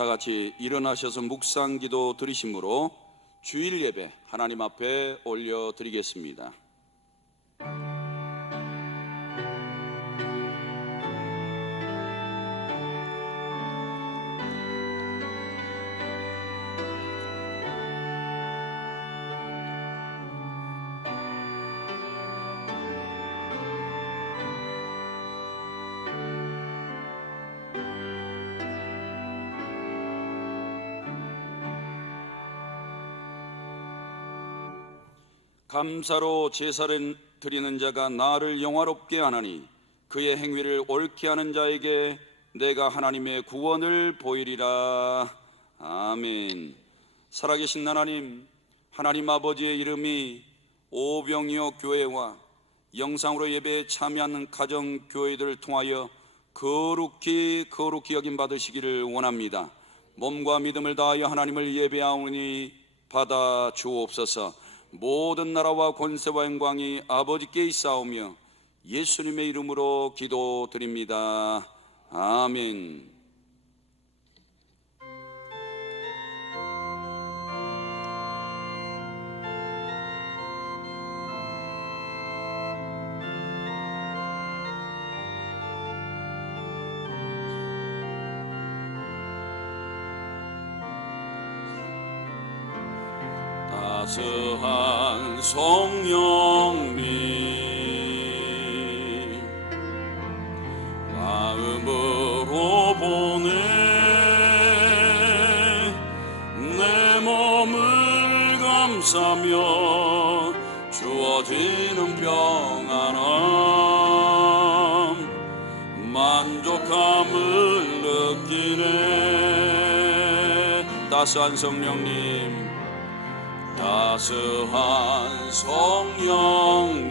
다 같이 일어나셔서 묵상기도 드리심으로 주일 예배 하나님 앞에 올려드리겠습니다. 감사로 제사를 드리는 자가 나를 영화롭게 하나니 그의 행위를 옳게 하는 자에게 내가 하나님의 구원을 보이리라. 아멘. 살아계신 하나님, 하나님 아버지의 이름이 오병이어 교회와 영상으로 예배에 참여하는 가정교회들을 통하여 거룩히 여김 받으시기를 원합니다. 몸과 믿음을 다하여 하나님을 예배하오니 받아 주옵소서. 모든 나라와 권세와 영광이 아버지께 있사오며 예수님의 이름으로 기도드립니다. 아멘. 따스한 성령님 마음으로 보내 내 몸을 감싸며 주어지는 평안함 만족함을 느끼네. 따스한 성령님, 따스한 성령님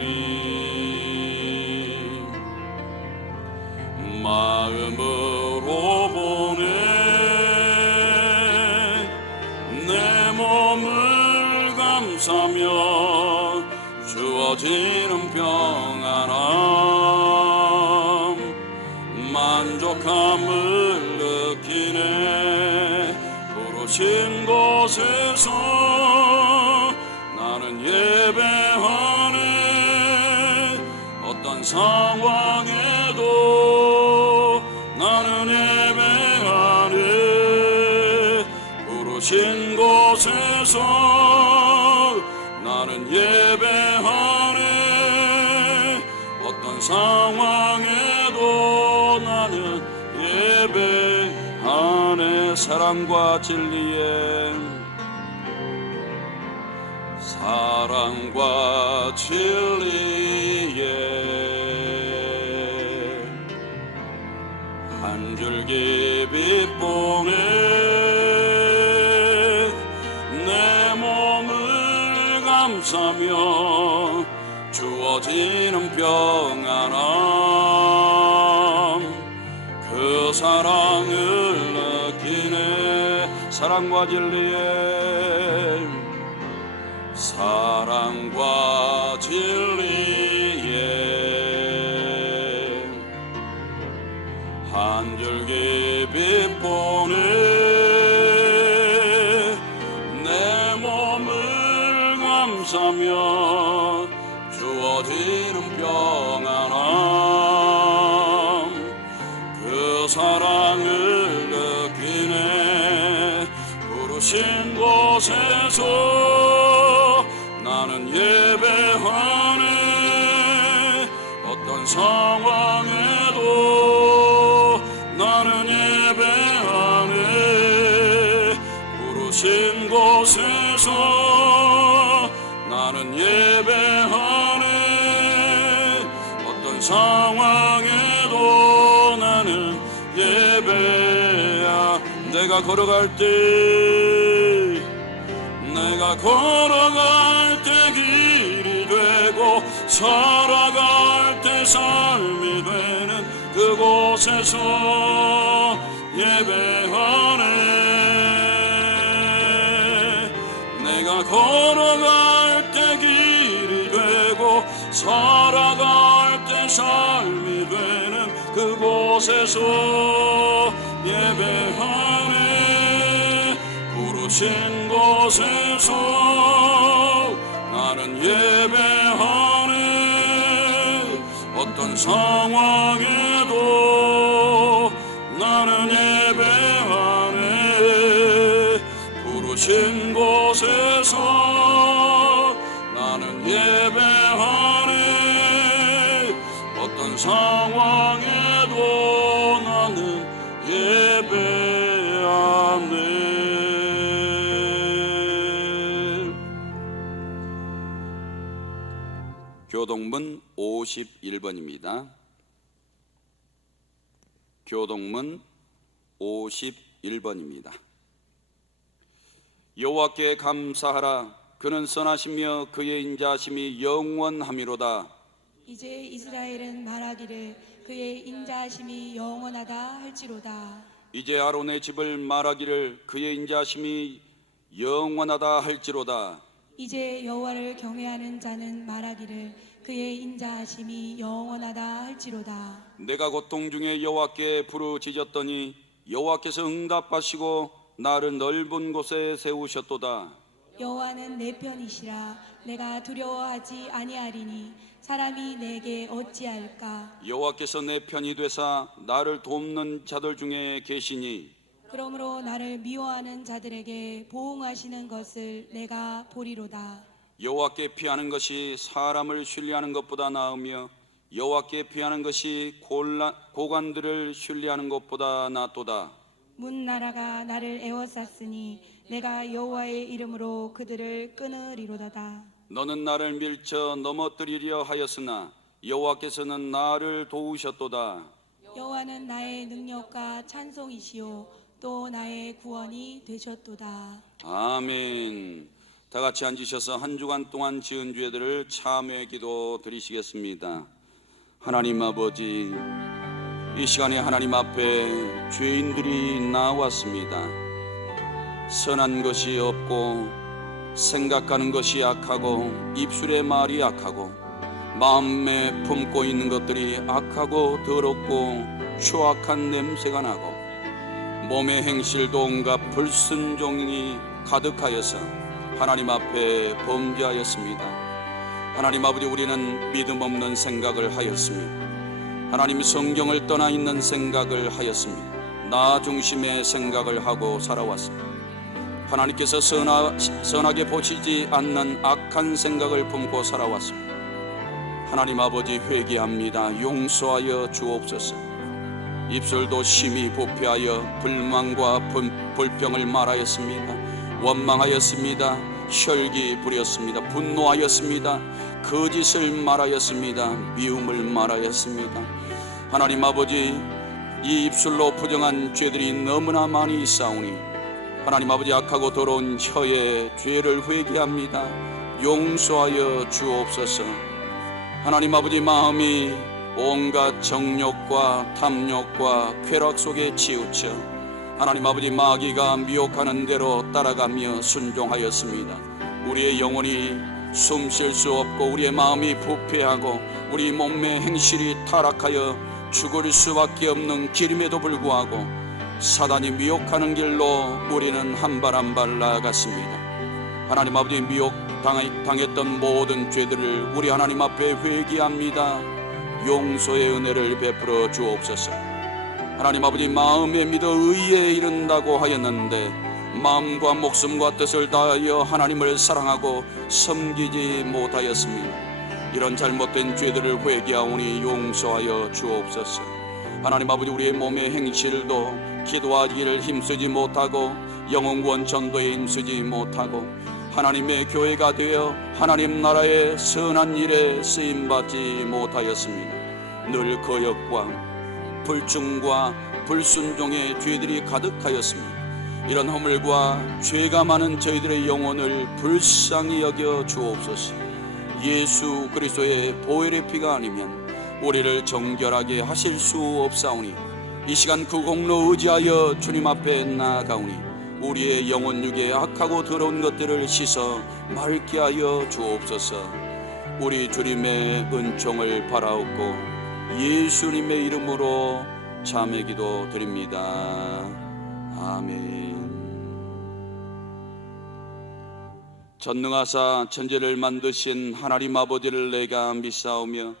마음으로 보내 내 몸을 감싸며 주어지는 평안함 만족함을 느끼네. 부르신 곳에서 나는 예배하네. 어떤 상황에도 나는 예배하네. 부르신 곳에서 나는 예배하네. 어떤 상황에도 나는 예배하네. 사랑과 진리에 사랑과 진리에 한 줄기 빛보내 내 몸을 감싸며 주어지는 평안함 그 사랑을 느끼네. 사랑과 진리에 사랑과 진리에 한 줄기 빛보내 내 몸을 감싸며 주어지는 평안함 그 사랑을 느끼네. 부르신 곳에서 나는 예배하네. 어떤 상황에도 나는 예배하네. 부르신 곳에서 나는 예배하네. 어떤 상황에도 나는 예배야. 내가 걸어갈 때 길이 되고 살아갈 때 삶이 되는 그곳에서 예배하네. 내가 걸어갈 때 길이 되고 살아갈 때 삶이 되는 그곳에서 예배하네. 부르신 곳에서 나는 예배하네. 어떤 상황에도 나는 예배하네. 부르신 곳에서 나는 예배하네. 어떤 상황에도 나는 예배하네. 교동문 51번입니다. 교동문 51번입니다. 여호와께 감사하라. 그는 선하시며 그의 인자하심이 영원하미로다. 이제 이스라엘은 말하기를 그의 인자하심이 영원하다 할지로다. 이제 아론의 집을 말하기를 그의 인자하심이 영원하다 할지로다. 이제 여호와를 경외하는 자는 말하기를 그의 인자하심이 영원하다 할지로다. 내가 고통 중에 여호와께 부르짖었더니 여호와께서 응답하시고 나를 넓은 곳에 세우셨도다. 여호와는 내 편이시라. 내가 두려워하지 아니하리니 사람이 내게 어찌할까. 여호와께서 내 편이 되사 나를 돕는 자들 중에 계시니 그러므로 나를 미워하는 자들에게 보응하시는 것을 내가 보리로다. 여호와께 피하는 것이 사람을 신뢰하는 것보다 나으며 여호와께 피하는 것이 고관들을 신뢰하는 것보다 낫도다. 문나라가 나를 에워쌌으니 내가 여호와의 이름으로 그들을 끊으리로다. 너는 나를 밀쳐 넘어뜨리려 하였으나 여호와께서는 나를 도우셨도다. 여호와는 나의 능력과 찬송이시요 또 나의 구원이 되셨도다. 아멘. 다 같이 앉으셔서 한 주간 동안 지은 죄들을 참회 기도 드리시겠습니다. 하나님 아버지, 이 시간에 하나님 앞에 죄인들이 나왔습니다. 선한 것이 없고 생각하는 것이 악하고 입술의 말이 악하고 마음에 품고 있는 것들이 악하고 더럽고 추악한 냄새가 나고 몸의 행실도 온갖 불순종이 가득하여서 하나님 앞에 범죄하였습니다. 하나님 아버지, 우리는 믿음 없는 생각을 하였습니다. 하나님 성경을 떠나 있는 생각을 하였습니다. 나 중심의 생각을 하고 살아왔습니다. 하나님께서 선하게 보시지 않는 악한 생각을 품고 살아왔습니다. 하나님 아버지, 회개합니다. 용서하여 주옵소서. 입술도 심히 부패하여 불만과 불평을 말하였습니다. 원망하였습니다. 혈기 부렸습니다. 분노하였습니다. 거짓을 말하였습니다. 미움을 말하였습니다. 하나님 아버지, 이 입술로 부정한 죄들이 너무나 많이 있사오니 하나님 아버지, 악하고 더러운 혀의 죄를 회개합니다. 용서하여 주옵소서. 하나님 아버지, 마음이 온갖 정욕과 탐욕과 쾌락 속에 치우쳐 하나님 아버지, 마귀가 미혹하는 대로 따라가며 순종하였습니다. 우리의 영혼이 숨 쉴 수 없고 우리의 마음이 부패하고 우리 몸의 행실이 타락하여 죽을 수밖에 없는 길임에도 불구하고 사단이 미혹하는 길로 우리는 한 발 한 발 나아갔습니다. 하나님 아버지, 미혹당했던 모든 죄들을 우리 하나님 앞에 회개합니다. 용서의 은혜를 베풀어 주옵소서. 하나님 아버지, 마음에 믿어 의에 이른다고 하였는데 마음과 목숨과 뜻을 다하여 하나님을 사랑하고 섬기지 못하였습니다. 이런 잘못된 죄들을 회개하오니 용서하여 주옵소서. 하나님 아버지, 우리의 몸의 행실도 기도하기를 힘쓰지 못하고 영혼구원 전도에 힘쓰지 못하고 하나님의 교회가 되어 하나님 나라의 선한 일에 쓰임받지 못하였습니다. 늘 거역과 불충과 불순종의 죄들이 가득하였습니다. 이런 허물과 죄가 많은 저희들의 영혼을 불쌍히 여겨 주옵소서. 예수 그리스도의 보혈의 피가 아니면 우리를 정결하게 하실 수 없사오니 이 시간 그 공로 의지하여 주님 앞에 나아가오니 우리의 영혼 육에 악하고 더러운 것들을 씻어 맑게 하여 주옵소서. 우리 주님의 은총을 바라옵고 예수님의 이름으로 참회 기도 드립니다. 아멘. 전능하사 천지를 만드신 하나님 아버지를 내가 믿사오며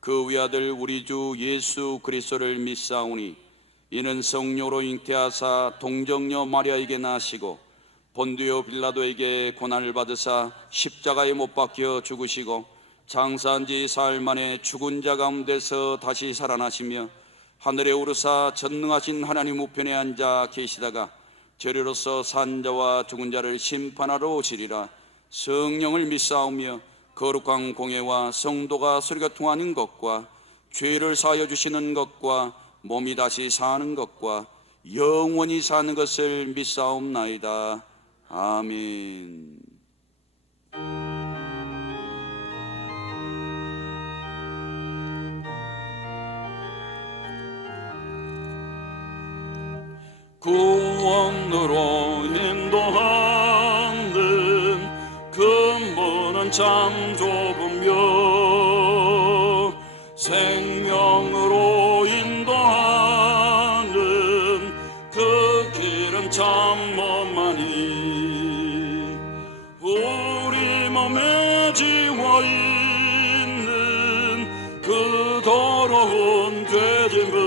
그 위아들 우리 주 예수 그리스도를 믿사오니 이는 성령으로 잉태하사 동정녀 마리아에게 나시고 본디오 빌라도에게 고난을 받으사 십자가에 못 박혀 죽으시고 장사한 지 사흘 만에 죽은 자 가운데서 다시 살아나시며 하늘에 오르사 전능하신 하나님 우편에 앉아 계시다가 저리로서 산 자와 죽은 자를 심판하러 오시리라. 성령을 믿사오며 거룩한 공예와 성도가 소리가 통하는 것과 죄를 사하여 주시는 것과 몸이 다시 사는 것과 영원히 사는 것을 믿사옵나이다. 아멘. 구원으로 인도하는 근본은 참 좁으며 생명으로 인도하는 그 길은 참 먼마니 우리 몸에 지워있는 그 더러운 죄짐을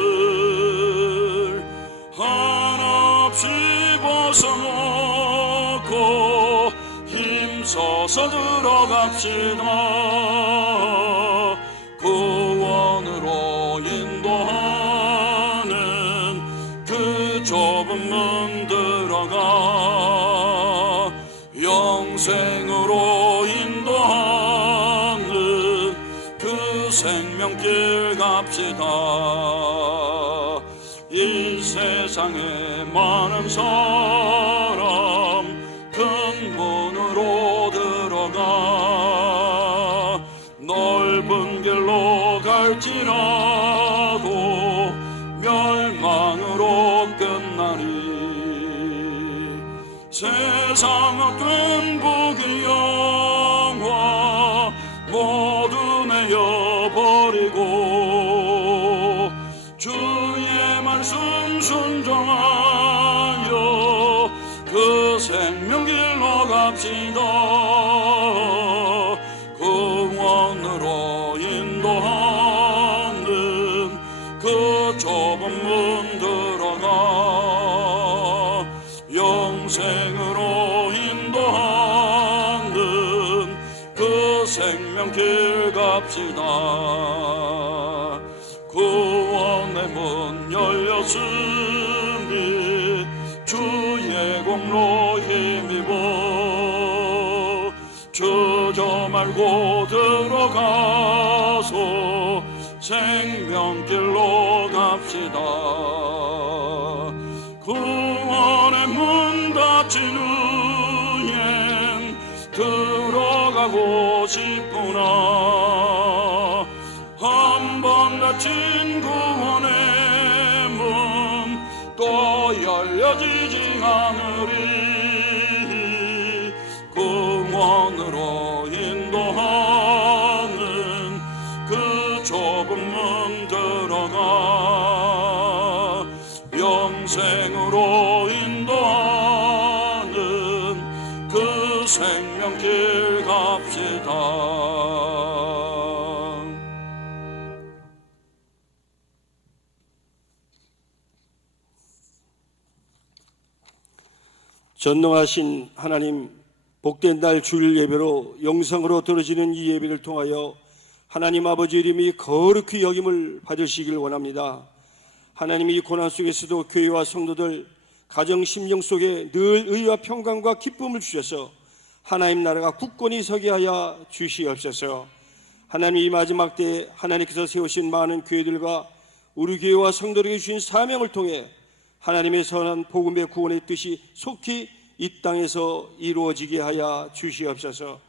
한없이 벗어놓고 힘써서 들어갑시다. 구원으로 인도하는 그 좁은 문 들어가 영생으로 인도하는 그 생명길 갑시다. 이 세상에 많은 사람 큰 문으로 들어가 넓은 길로 갈지라도 멸망으로 끝나니 세상 헛된 부귀 영화 모두 내어버리고 주의 말씀 순종하여 그 생명길로 갑시다. 구원으로 인도하는 그 좁은 문 들어가 영생으로 인도하는 그 생명길 갑시다. 구원의 문 열렸으니 주의 공로 힘입어 주저 말고 들어가서 생명길로 갑시다. 구원의 문 닫힌 후엔 들어가고 싶구나. 한번 닫힌 구원의 문 또 열려지지 않으리. 구원으로 인도하는 그 좁은 문 들어가 영생으로 인도하는 그 생명길 갑시다. 전능하신 하나님, 복된 날 주일 예배로 영상으로 들어지는 이 예배를 통하여 하나님 아버지 이름이 거룩히 여김을 받으시길 원합니다. 하나님이 이 고난 속에서도 교회와 성도들 가정 심령 속에 늘 의와 평강과 기쁨을 주셔서 하나님 나라가 굳건히 서게 하여 주시옵소서. 하나님 이 마지막 때에 하나님께서 세우신 많은 교회들과 우리 교회와 성도들에게 주신 사명을 통해 하나님의 선한 복음의 구원의 뜻이 속히 이 땅에서 이루어지게 하여 주시옵소서.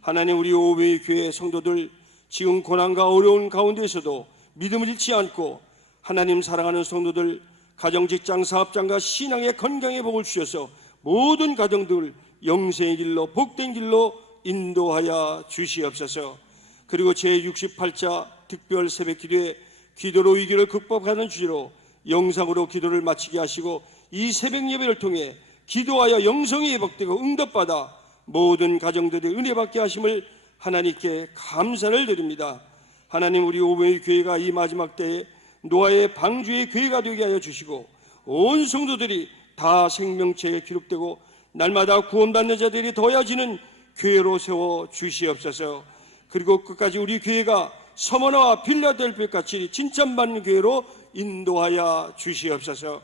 하나님 우리 오베이 교회 성도들 지금 고난과 어려운 가운데에서도 믿음을 잃지 않고 하나님 사랑하는 성도들 가정, 직장, 사업장과 신앙의 건강의 복을 주셔서 모든 가정들 영생의 길로 복된 길로 인도하여 주시옵소서. 그리고 제68차 특별 새벽기도에 기도로 위기를 극복하는 주제로 영상으로 기도를 마치게 하시고 이 새벽 예배를 통해 기도하여 영성이 회복되고 응답받아 모든 가정들이 은혜 받게 하심을 하나님께 감사를 드립니다. 하나님, 우리 오병의 교회가 이 마지막 때에 노아의 방주의 교회가 되게 하여 주시고 온 성도들이 다 생명체에 기록되고 날마다 구원받는 자들이 더해지는 교회로 세워 주시옵소서. 그리고 끝까지 우리 교회가 서머나와 빌라델피아 같이 칭찬받는 교회로 인도하여 주시옵소서.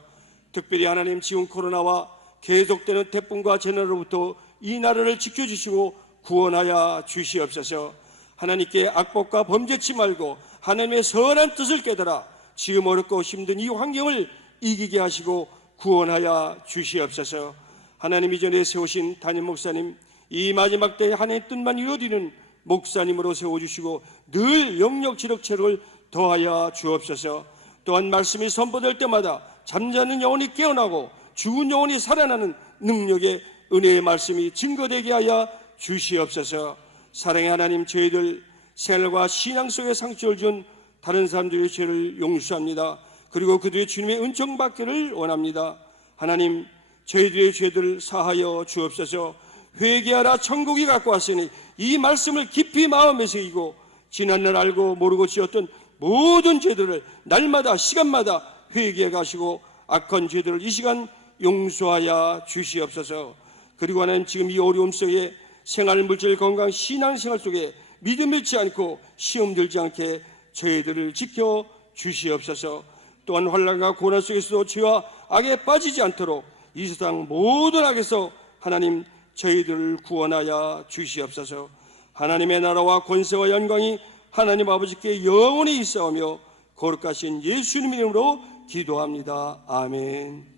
특별히 하나님, 지금 코로나와 계속되는 태풍과 재난으로부터 이 나라를 지켜주시고 구원하여 주시옵소서. 하나님께 악법과 범죄치 말고 하나님의 선한 뜻을 깨달아 지금 어렵고 힘든 이 환경을 이기게 하시고 구원하여 주시옵소서. 하나님, 이전에 세우신 담임 목사님, 이 마지막 때에 하나님의 뜻만 이루어지는 목사님으로 세워주시고 늘 영력 지력 체력을 더하여 주옵소서. 또한 말씀이 선포될 때마다 잠자는 영혼이 깨어나고 죽은 영혼이 살아나는 능력의 은혜의 말씀이 증거되게 하여 주시옵소서. 사랑의 하나님, 저희들 생활과 신앙 속에 상처를 준 다른 사람들의 죄를 용서합니다. 그리고 그들의 주님의 은총 받기를 원합니다. 하나님, 저희들의 죄들을 사하여 주옵소서. 회개하라, 천국이 갖고 왔으니 이 말씀을 깊이 마음에 새기고 지난날 알고 모르고 지었던 모든 죄들을 날마다 시간마다 회개해 가시고 악한 죄들을 이 시간 용서하여 주시옵소서. 그리고 하나님, 지금 이 어려움 속에 생활, 물질, 건강, 신앙생활 속에 믿음 잃지 않고 시험 들지 않게 저희들을 지켜 주시옵소서. 또한 환난과 고난 속에서도 죄와 악에 빠지지 않도록 이 세상 모든 악에서 하나님 저희들을 구원하여 주시옵소서. 하나님의 나라와 권세와 영광이 하나님 아버지께 영원히 있사오며 거룩하신 예수님 이름으로 기도합니다. 아멘.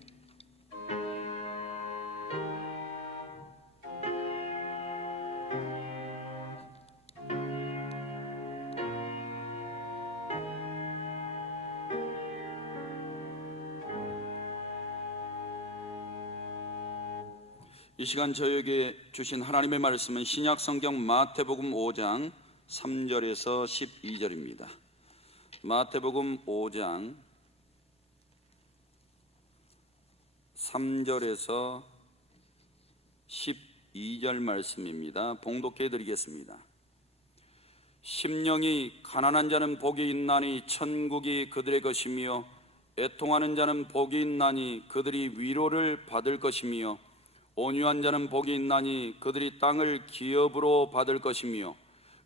이 시간 저에게 주신 하나님의 말씀은 신약 성경 마태복음 5장 3절에서 12절입니다. 마태복음 5장 3절에서 12절 말씀입니다. 봉독해 드리겠습니다. 심령이 가난한 자는 복이 있나니 천국이 그들의 것이며 애통하는 자는 복이 있나니 그들이 위로를 받을 것이며 온유한 자는 복이 있나니 그들이 땅을 기업으로 받을 것이며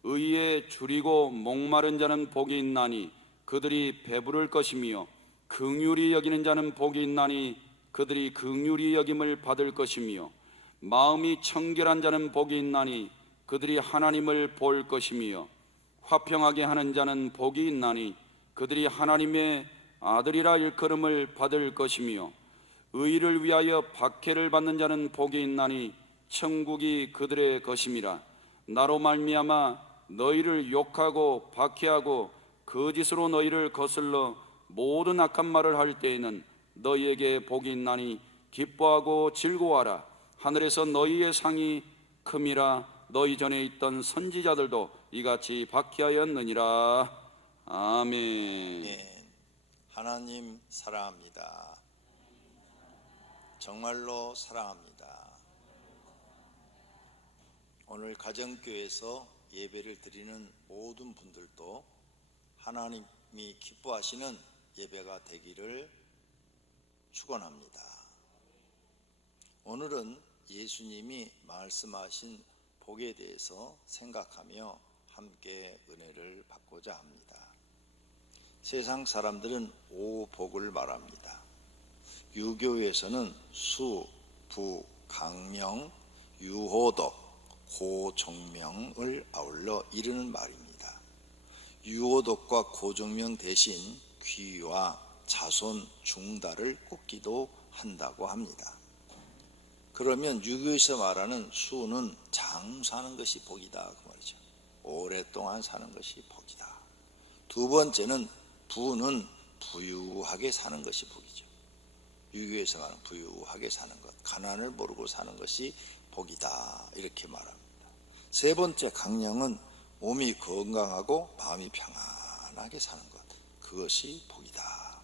의에 줄이고 목마른 자는 복이 있나니 그들이 배부를 것이며 긍휼히 여기는 자는 복이 있나니 그들이 긍휼히 여김을 받을 것이며 마음이 청결한 자는 복이 있나니 그들이 하나님을 볼 것이며 화평하게 하는 자는 복이 있나니 그들이 하나님의 아들이라 일컬음을 받을 것이며 의를 위하여 박해를 받는 자는 복이 있나니 천국이 그들의 것임이라. 나로 말미암아 너희를 욕하고 박해하고 거짓으로 너희를 거슬러 모든 악한 말을 할 때에는 너희에게 복이 있나니 기뻐하고 즐거워하라. 하늘에서 너희의 상이 큼이라. 너희 전에 있던 선지자들도 이같이 박해하였느니라. 아멘. 네, 하나님 사랑합니다. 정말로 사랑합니다. 오늘 가정교회에서 예배를 드리는 모든 분들도 하나님이 기뻐하시는 예배가 되기를 축원합니다. 오늘은 예수님이 말씀하신 복에 대해서 생각하며 함께 은혜를 받고자 합니다. 세상 사람들은 오복을 말합니다. 유교에서는 수, 부, 강명, 유호덕, 고종명을 아울러 이르는 말입니다. 유호덕과 고종명 대신 귀와 자손, 중달을 꽂기도 한다고 합니다. 그러면 유교에서 말하는 수는 장수하는 것이 복이다 그 말이죠. 오랫동안 사는 것이 복이다. 두 번째는 부는 부유하게 사는 것이 복이죠. 유교에서 말하는 부유하게 사는 것, 가난을 모르고 사는 것이 복이다 이렇게 말합니다. 세 번째 강령은 몸이 건강하고 마음이 평안하게 사는 것, 그것이 복이다.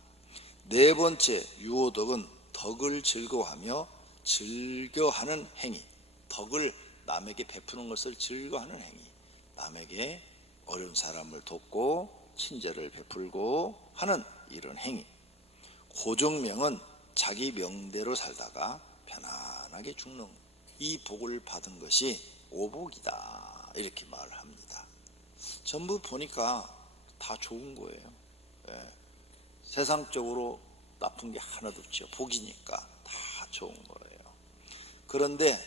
네 번째, 유오덕은 덕을 즐거워하며 즐겨하는 행위. 덕을 남에게 베푸는 것을 즐거워하는 행위. 남에게 어려운 사람을 돕고 친절을 베풀고 하는 이런 행위. 고정명은 자기 명대로 살다가 편안하게 죽는 이 복을 받은 것이 오복이다, 이렇게 말을 합니다. 전부 보니까 다 좋은 거예요. 예. 세상적으로 나쁜 게 하나도 없죠. 복이니까 다 좋은 거예요. 그런데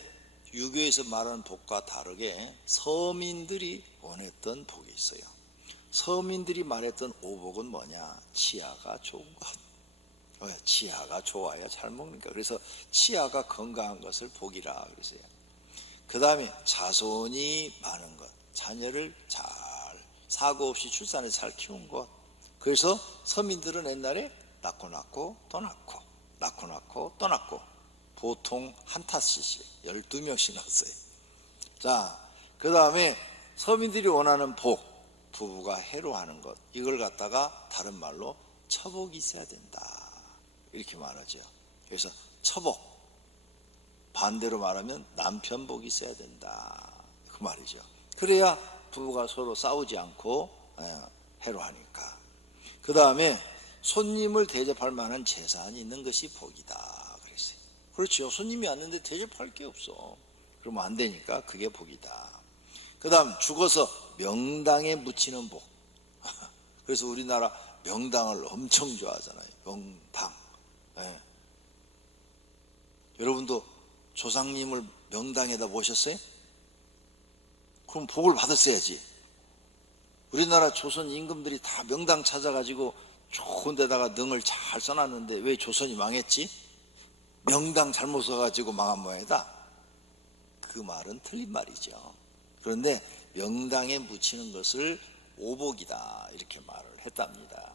유교에서 말하는 복과 다르게 서민들이 원했던 복이 있어요. 서민들이 말했던 오복은 뭐냐? 치아가 좋은 것. 치아가 좋아야 잘 먹으니까. 그래서 치아가 건강한 것을 복이라 그러세요. 그 다음에 자손이 많은 것, 자녀를 잘 사고 없이 출산해서 잘 키운 것. 그래서 서민들은 옛날에 낳고 또 낳고 또 낳고 보통 한 탓씩 12명씩 낳았어요. 자, 그 다음에 서민들이 원하는 복, 부부가 해로하는 것, 이걸 갖다가 다른 말로 처복이 있어야 된다, 이렇게 말하죠. 그래서 처복, 반대로 말하면 남편복이 있어야 된다, 그 말이죠. 그래야 부부가 서로 싸우지 않고 해로하니까. 그 다음에 손님을 대접할 만한 재산이 있는 것이 복이다 그랬어요. 그렇죠. 손님이 왔는데 대접할 게 없어. 그러면 안 되니까 그게 복이다. 그 다음 죽어서 명당에 묻히는 복. 그래서 우리나라 명당을 엄청 좋아하잖아요. 명당. 예. 여러분도 조상님을 명당에다 모셨어요? 그럼 복을 받았어야지. 우리나라 조선 임금들이 다 명당 찾아가지고 좋은 데다가 능을 잘 써놨는데 왜 조선이 망했지? 명당 잘못 써가지고 망한 모양이다. 그 말은 틀린 말이죠. 그런데 명당에 묻히는 것을 오복이다, 이렇게 말을 했답니다.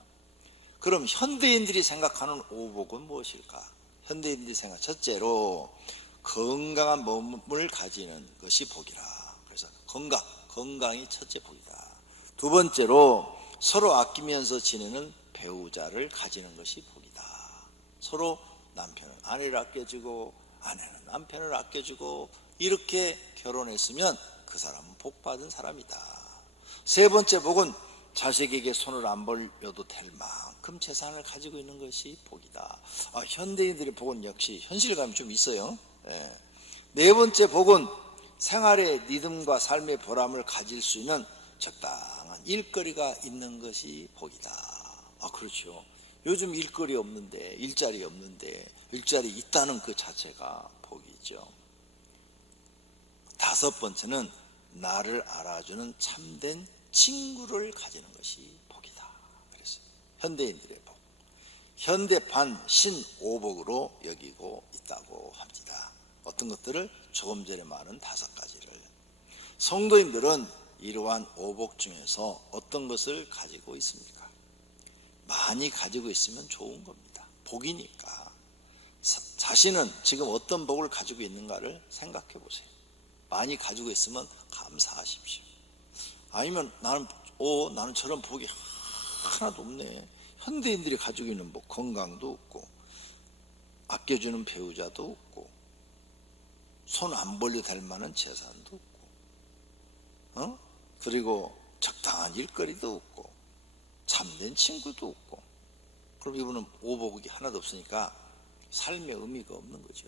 그럼 현대인들이 생각하는 오복은 무엇일까? 현대인들이 생각, 첫째로 건강한 몸을 가지는 것이 복이라. 그래서 건강이 첫째 복이다. 두 번째로 서로 아끼면서 지내는 배우자를 가지는 것이 복이다. 서로 남편은 아내를 아껴주고 아내는 남편을 아껴주고 이렇게 결혼했으면 그 사람은 복받은 사람이다. 세 번째 복은 자식에게 손을 안 벌려도 될 만큼 재산을 가지고 있는 것이 복이다. 현대인들의 복은 역시 현실감이 좀 있어요. 네 번째 복은 생활의 리듬과 삶의 보람을 가질 수 있는 적당한 일거리가 있는 것이 복이다. 그렇죠. 요즘 일거리 없는데, 일자리 없는데 일자리 있다는 그 자체가 복이죠. 다섯 번째는 나를 알아주는 참된 친구를 가지는 것이 복이다. 그래서 현대인들의 복, 현대판 신오복으로 여기고 있다고 합니다. 어떤 것들을 조금 전에 말한 다섯 가지를. 성도님들은 이러한 오복 중에서 어떤 것을 가지고 있습니까? 많이 가지고 있으면 좋은 겁니다. 복이니까. 자신은 지금 어떤 복을 가지고 있는가를 생각해 보세요. 많이 가지고 있으면 감사하십시오. 아니면 나는 저런 복이 하나도 없네. 현대인들이 가지고 있는 복, 건강도 없고 아껴주는 배우자도 없고 손 안 벌려 댈 만한 재산도 없고 그리고 적당한 일거리도 없고 참된 친구도 없고. 그럼 이분은 오복이 하나도 없으니까 삶의 의미가 없는 거죠.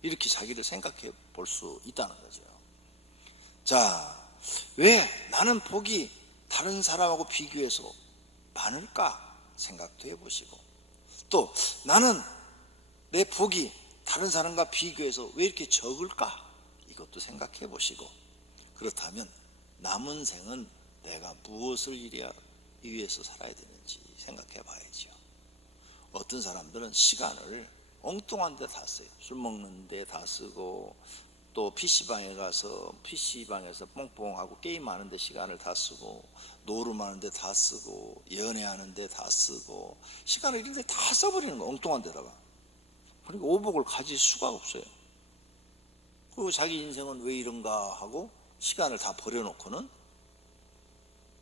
이렇게 자기를 생각해 볼 수 있다는 거죠. 자, 왜 나는 복이 다른 사람하고 비교해서 많을까 생각도 해보시고, 또 나는 내 복이 다른 사람과 비교해서 왜 이렇게 적을까 이것도 생각해 보시고, 그렇다면 남은 생은 내가 무엇을 위해서 살아야 되는지 생각해 봐야죠. 어떤 사람들은 시간을 엉뚱한 데 다 써요. 술 먹는 데 다 쓰고, 또 PC방에 가서 PC방에서 뽕뽕하고 게임하는 데 시간을 다 쓰고, 노름하는 데 다 쓰고, 연애하는 데 다 쓰고, 시간을 이렇게 다 써버리는 거, 엉뚱한 데다가. 그러니까 오복을 가질 수가 없어요. 그리고 자기 인생은 왜 이런가 하고 시간을 다 버려놓고는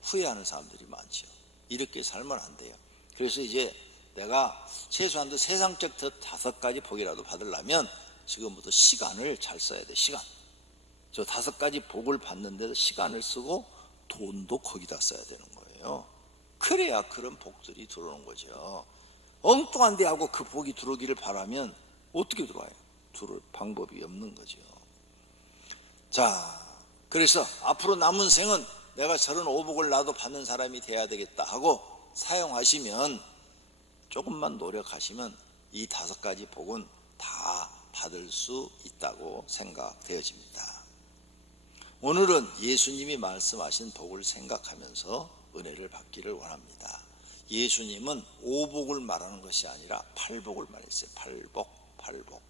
후회하는 사람들이 많죠. 이렇게 살면 안 돼요. 그래서 이제 내가 최소한도 세상적 더 5가지 복이라도 받으려면 지금부터 시간을 잘 써야 돼. 시간. 저 5가지 복을 받는데도 시간을 쓰고 돈도 거기다 써야 되는 거예요. 그래야 그런 복들이 들어오는 거죠. 엉뚱한 데 하고 그 복이 들어오기를 바라면 어떻게 들어와요? 들어올 방법이 없는 거죠. 자, 그래서 앞으로 남은 생은 내가 저런 오복을 나도 받는 사람이 돼야 되겠다 하고 사용하시면, 조금만 노력하시면 이 5가지 복은 다 받을 수 있다고 생각되어집니다. 오늘은 예수님이 말씀하신 복을 생각하면서 은혜를 받기를 원합니다. 예수님은 오복을 말하는 것이 아니라 8복을 말했어요. 8복.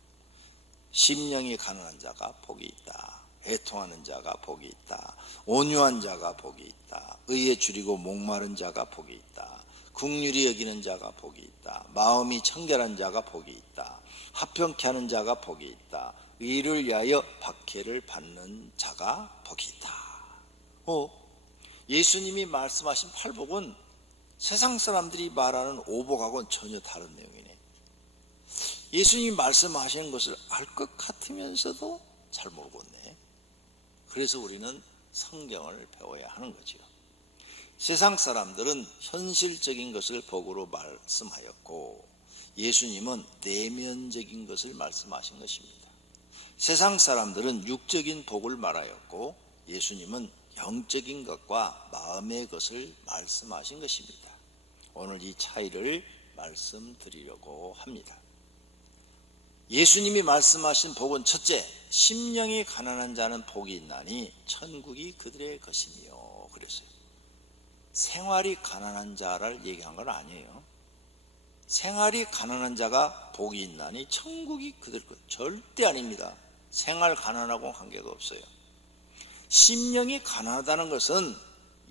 심령이 가난한 자가 복이 있다. 애통하는 자가 복이 있다. 온유한 자가 복이 있다. 의에 줄이고 목마른 자가 복이 있다. 긍휼히 여기는 자가 복이 있다. 마음이 청결한 자가 복이 있다. 합평케 하는 자가 복이 있다. 의를 위하여 박해를 받는 자가 복이 있다. 예수님이 말씀하신 8복은 세상 사람들이 말하는 오복하고는 전혀 다른 내용이네. 예수님이 말씀하시는 것을 알 것 같으면서도 잘 모르겠네. 그래서 우리는 성경을 배워야 하는 거죠. 세상 사람들은 현실적인 것을 복으로 말씀하였고, 예수님은 내면적인 것을 말씀하신 것입니다. 세상 사람들은 육적인 복을 말하였고, 예수님은 영적인 것과 마음의 것을 말씀하신 것입니다. 오늘 이 차이를 말씀드리려고 합니다. 예수님이 말씀하신 복은 첫째, 심령이 가난한 자는 복이 있나니 천국이 그들의 것이며 그랬어요. 생활이 가난한 자를 얘기한 건 아니에요. 생활이 가난한 자가 복이 있나니 천국이 그들 것, 절대 아닙니다. 생활 가난하고 관계가 없어요. 심령이 가난하다는 것은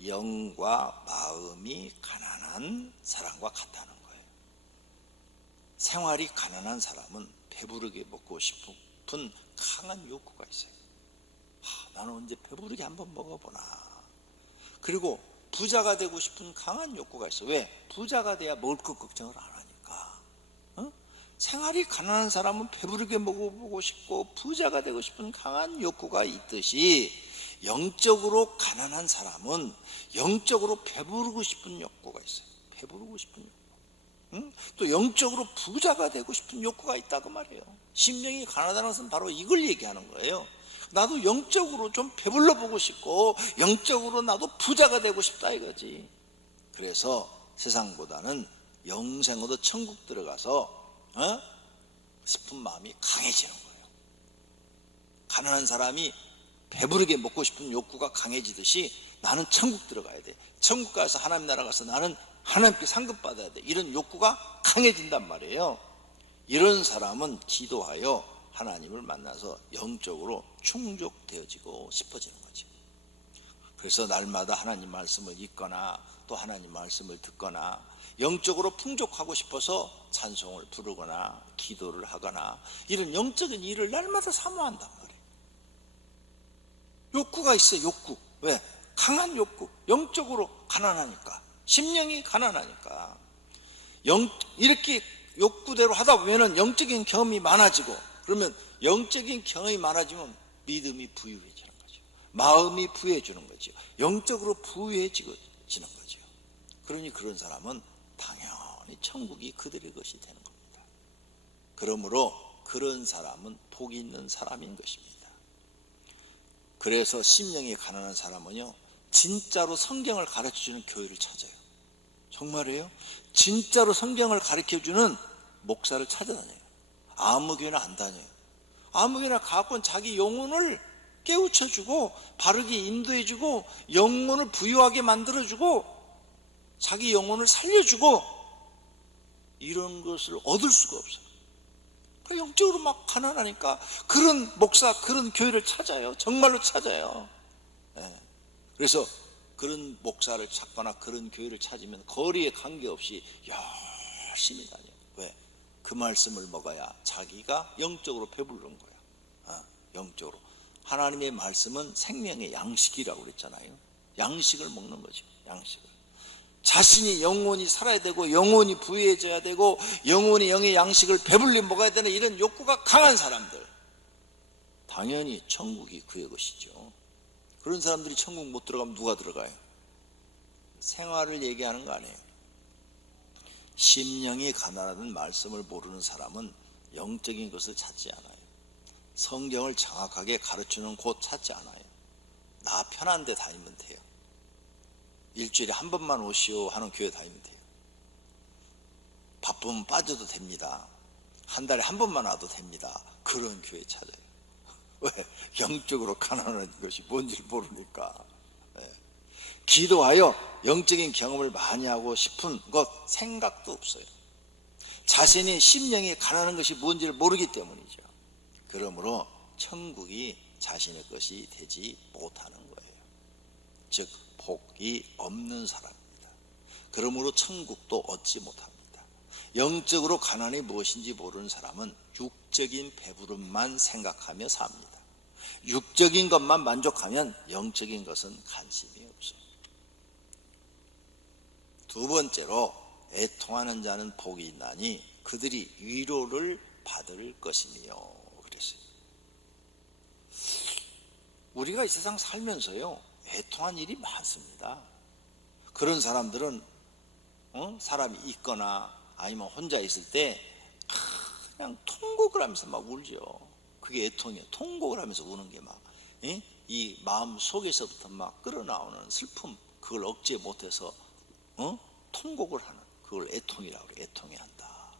영과 마음이 가난한 사람과 같다는 거예요. 생활이 가난한 사람은 배부르게 먹고 싶은 강한 욕구가 있어요. 나는 언제 배부르게 한번 먹어보나. 그리고 부자가 되고 싶은 강한 욕구가 있어요. 왜? 부자가 돼야 먹을 것 걱정을 안 하니까. 생활이 가난한 사람은 배부르게 먹어보고 싶고 부자가 되고 싶은 강한 욕구가 있듯이, 영적으로 가난한 사람은 영적으로 배부르고 싶은 욕구가 있어요. 배부르고 싶은 욕구. 또 영적으로 부자가 되고 싶은 욕구가 있다고 말해요. 심령이 가난하다는 것은 바로 이걸 얘기하는 거예요. 나도 영적으로 좀 배불러 보고 싶고 영적으로 나도 부자가 되고 싶다 이거지. 그래서 세상보다는 영생으로 천국 들어가서 싶은 마음이 강해지는 거예요. 가난한 사람이 배부르게 먹고 싶은 욕구가 강해지듯이 나는 천국 들어가야 돼. 천국 가서 하나님 나라 가서 나는 하나님께 상급 받아야 돼. 이런 욕구가 강해진단 말이에요. 이런 사람은 기도하여 하나님을 만나서 영적으로 충족되어지고 싶어지는 거지. 그래서 날마다 하나님 말씀을 읽거나 또 하나님 말씀을 듣거나 영적으로 풍족하고 싶어서 찬송을 부르거나 기도를 하거나 이런 영적인 일을 날마다 사모한단 말이에요. 욕구가 있어요. 욕구. 왜? 강한 욕구. 영적으로 가난하니까. 심령이 가난하니까. 이렇게 욕구대로 하다 보면 영적인 경험이 많아지고, 그러면 영적인 경험이 많아지면 믿음이 부유해지는 거죠. 마음이 부유해지는 거죠. 영적으로 부유해지는 거죠. 그러니 그런 사람은 당연히 천국이 그들의 것이 되는 겁니다. 그러므로 그런 사람은 복이 있는 사람인 것입니다. 그래서 심령이 가난한 사람은요, 진짜로 성경을 가르쳐주는 교회를 찾아요. 정말이에요? 진짜로 성경을 가르쳐주는 목사를 찾아다녀요. 아무 교회나 안 다녀요. 아무 교회나 가고 자기 영혼을 깨우쳐주고 바르게 인도해주고 영혼을 부유하게 만들어주고 자기 영혼을 살려주고 이런 것을 얻을 수가 없어요. 영적으로 막 가난하니까 그런 목사, 그런 교회를 찾아요. 정말로 찾아요. 그래서 그런 목사를 찾거나 그런 교회를 찾으면 거리에 관계없이 열심히 다녀요. 왜? 그 말씀을 먹어야 자기가 영적으로 배부른 거야. 영적으로. 하나님의 말씀은 생명의 양식이라고 그랬잖아요. 양식을 먹는 거죠. 양식을. 자신이 영원히 살아야 되고 영원히 부유해져야 되고 영원히 영의 양식을 배불리 먹어야 되는 이런 욕구가 강한 사람들, 당연히 천국이 그의 것이죠. 그런 사람들이 천국 못 들어가면 누가 들어가요? 생활을 얘기하는 거 아니에요. 심령이 가난하다는 말씀을 모르는 사람은 영적인 것을 찾지 않아요. 성경을 정확하게 가르치는 곳 찾지 않아요. 나 편한 데 다니면 돼요. 일주일에 한 번만 오시오 하는 교회 다니면 돼요. 바쁘면 빠져도 됩니다. 한 달에 한 번만 와도 됩니다. 그런 교회 찾아요. 왜? 영적으로 가난한 것이 뭔지 모르니까. 기도하여 영적인 경험을 많이 하고 싶은 것 생각도 없어요. 자신이 심령이 가난한 것이 뭔지를 모르기 때문이죠. 그러므로 천국이 자신의 것이 되지 못하는 거예요. 즉 복이 없는 사람입니다. 그러므로 천국도 얻지 못합니다. 영적으로 가난이 무엇인지 모르는 사람은 육적인 배부름만 생각하며 삽니다. 육적인 것만 만족하면 영적인 것은 관심이 없어요. 두 번째로, 애통하는 자는 복이 있나니 그들이 위로를 받을 것이며 그랬어요. 우리가 이 세상 살면서요, 애통한 일이 많습니다. 그런 사람들은 사람이 있거나 아니면 혼자 있을 때 그냥 통곡을 하면서 막 울죠. 그게 애통이에요. 통곡을 하면서 우는 게 막 이 마음 속에서부터 막 끌어나오는 슬픔, 그걸 억제 못해서 통곡을 하는, 그걸 애통이라고 그래요. 애통해 한다.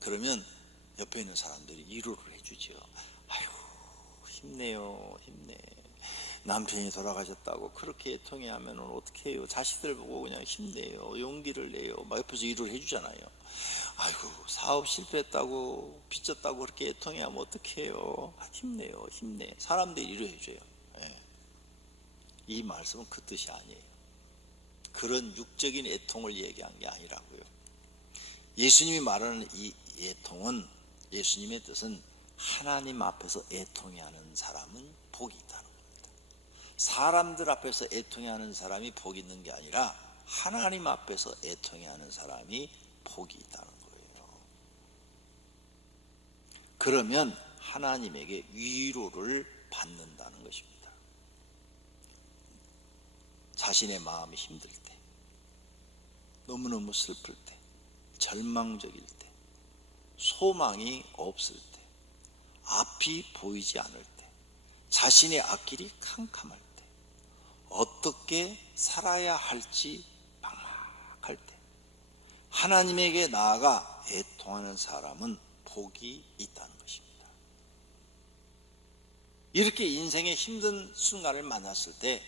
그러면 옆에 있는 사람들이 위로를 해주죠. 아이고 힘내요, 힘내. 남편이 돌아가셨다고 그렇게 애통해 하면 어떻게 해요? 자식들 보고 그냥 힘내요, 용기를 내요. 막 옆에서 위로를 해주잖아요. 아이고 사업 실패했다고 빚졌다고 그렇게 애통해 하면 어떻게 해요? 힘내요, 힘내. 사람들이 위로해줘요. 이 말씀은 그 뜻이 아니에요. 그런 육적인 애통을 얘기한 게 아니라고요. 예수님이 말하는 이 애통은, 예수님의 뜻은 하나님 앞에서 애통해하는 사람은 복이 있다는 겁니다. 사람들 앞에서 애통해하는 사람이 복이 있는 게 아니라 하나님 앞에서 애통해하는 사람이 복이 있다는 거예요. 그러면 하나님에게 위로를 받는다는 것입니다. 자신의 마음이 힘들 때, 너무너무 슬플 때, 절망적일 때, 소망이 없을 때, 앞이 보이지 않을 때, 자신의 앞길이 캄캄할 때, 어떻게 살아야 할지 막막할 때, 하나님에게 나아가 애통하는 사람은 복이 있다는 것입니다. 이렇게 인생의 힘든 순간을 만났을 때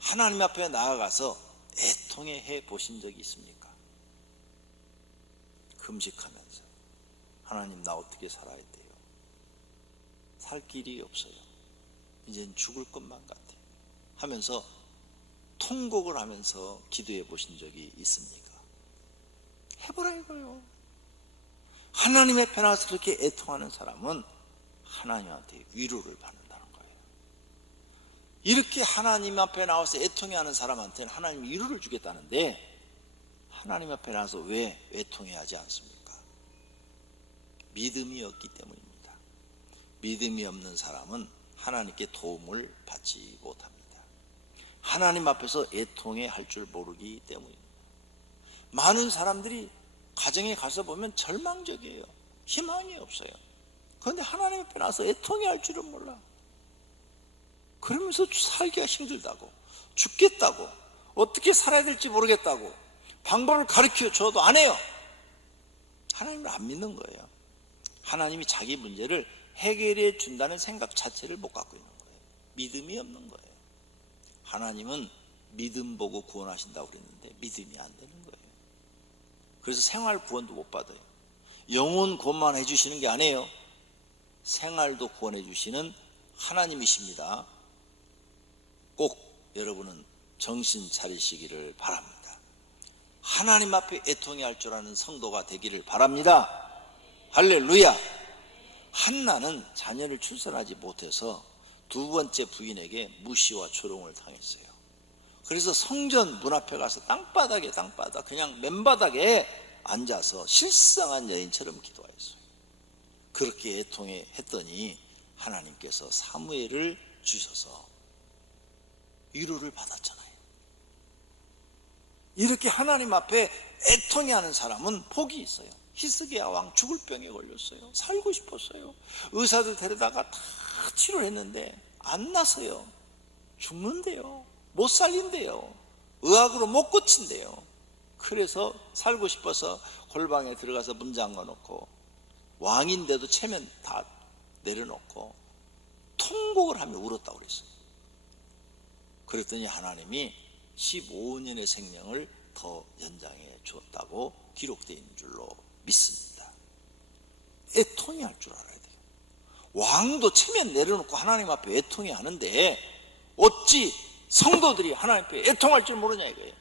하나님 앞에 나아가서 애통해 보신 적이 있습니까? 금식하면서 하나님 나 어떻게 살아야 돼요? 살 길이 없어요. 이젠 죽을 것만 같아요 하면서 통곡을 하면서 기도해 보신 적이 있습니까? 해보라 이거요. 하나님 앞에 나와서 그렇게 애통하는 사람은 하나님한테 위로를 받는다는 거예요. 이렇게 하나님 앞에 나와서 애통해하는 사람한테는 하나님이 위로를 주겠다는데 하나님 앞에 나와서 왜 애통해하지 않습니까? 믿음이 없기 때문입니다. 믿음이 없는 사람은 하나님께 도움을 받지 못합니다. 하나님 앞에서 애통해할 줄 모르기 때문입니다. 많은 사람들이 가정에 가서 보면 절망적이에요. 희망이 없어요. 그런데 하나님 앞에 나와서 애통해할 줄은 몰라. 그러면서 살기가 힘들다고, 죽겠다고, 어떻게 살아야 될지 모르겠다고 방법을 가르쳐 줘도 안 해요. 하나님을 안 믿는 거예요. 하나님이 자기 문제를 해결해 준다는 생각 자체를 못 갖고 있는 거예요. 믿음이 없는 거예요. 하나님은 믿음 보고 구원하신다고 그랬는데 믿음이 안 되는 거예요. 그래서 생활 구원도 못 받아요. 영혼 구원만 해주시는 게 아니에요. 생활도 구원해 주시는 하나님이십니다. 꼭 여러분은 정신 차리시기를 바랍니다. 하나님 앞에 애통해할 줄 아는 성도가 되기를 바랍니다. 할렐루야. 한나는 자녀를 출산하지 못해서 두 번째 부인에게 무시와 조롱을 당했어요. 그래서 성전 문 앞에 가서 땅바닥 그냥 맨바닥에 앉아서 실상한 여인처럼 기도하였어요. 그렇게 애통해 했더니 하나님께서 사무엘을 주셔서 위로를 받았잖아요. 이렇게 하나님 앞에 애통해하는 사람은 복이 있어요. 히스기야 왕 죽을 병에 걸렸어요. 살고 싶었어요. 의사들 데려다가 다 치료를 했는데 안 나서요. 죽는데요. 못 살린대요. 의학으로 못 고친대요. 그래서 살고 싶어서 골방에 들어가서 문 잠가 놓고 왕인데도 체면 다 내려놓고 통곡을 하며 울었다고 그랬어요. 그랬더니 하나님이 15년의 생명을 더 연장해 주었다고 기록되어 있는 줄로 믿습니다. 애통이 할 줄 알아야 돼요. 왕도 체면 내려놓고 하나님 앞에 애통이 하는데 어찌 성도들이 하나님 앞에 애통할 줄 모르냐 이거예요.